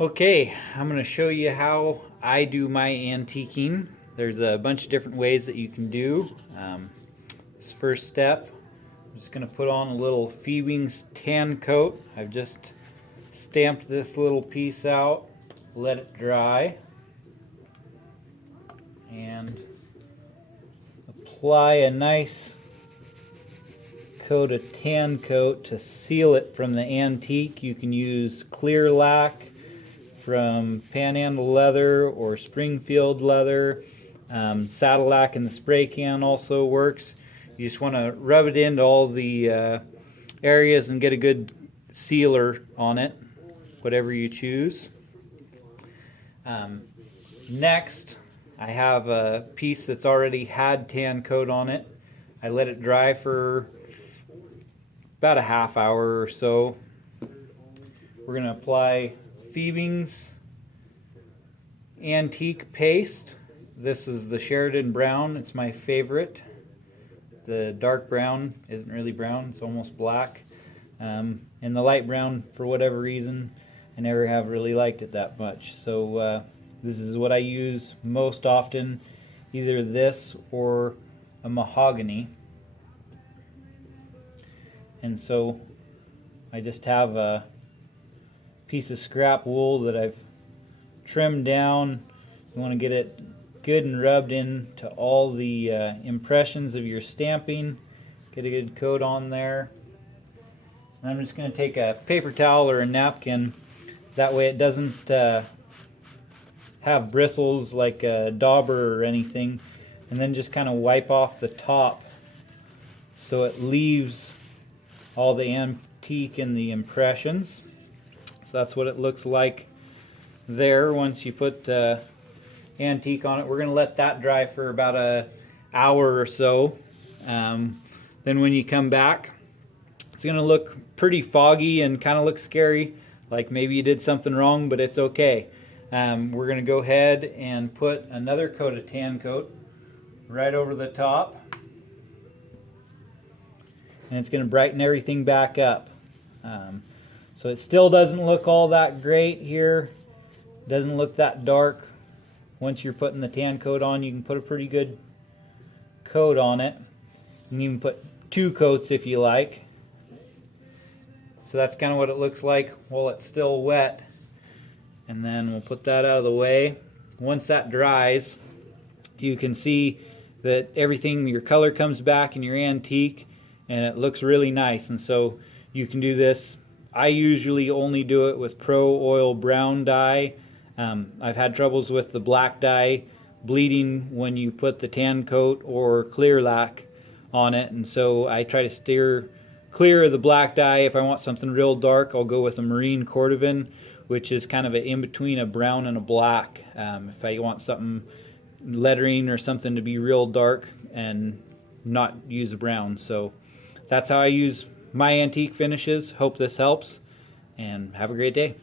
Okay, I'm going to show you how I do my antiquing. There's a bunch of different ways that you can do. This first step, I'm just going to put on a little Phoebing's tan coat. I've just stamped this little piece out, let it dry, and apply a nice coat of tan coat to seal it from the antique. You can use clear lac from Panhandle leather or Springfield leather. Saddle lac in the spray can also works. You just want to rub it into all the areas and get a good sealer on it, whatever you choose. Next, I have a piece that's already had tan coat on it. I let it dry for about a half hour or so. We're going to apply Phoebing's antique paste. This is the Sheridan brown. It's my favorite. The dark brown isn't really brown, it's almost black. And the light brown, for whatever reason, I never have really liked it that much. So this is what I use most often, either this or a mahogany. And so I just have a piece of scrap wool that I've trimmed down. You want to get it good and rubbed into all the impressions of your stamping. Get a good coat on there. And I'm just going to take a paper towel or a napkin. That way it doesn't have bristles like a dauber or anything. And then just kind of wipe off the top so it leaves all the antique and the impressions. So that's what it looks like there once you put antique on it. We're going to let that dry for about an hour or so. Then when you come back, it's going to look pretty foggy and kind of look scary, like maybe you did something wrong, but it's okay. We're going to go ahead and put another coat of tan coat right over the top. And it's going to brighten everything back up. So it still doesn't look all that great here. It doesn't look that dark. Once you're putting the tan coat on, you can put a pretty good coat on it. And you can put 2 coats if you like. So that's kind of what it looks like while it's still wet. And then we'll put that out of the way. Once that dries, you can see that everything, your color comes back in your antique, and it looks really nice. And so you can do this. I usually only do it with Pro Oil Brown dye. I've had troubles with the black dye bleeding when you put the tan coat or clear lac on it, and so I try to steer clear of the black dye. If I want something real dark, I'll go with a marine cordovan, which is kind of an in-between a brown and a black. If I want something lettering or something to be real dark and not use a brown. So that's how I use my antique finishes. Hope this helps, and have a great day.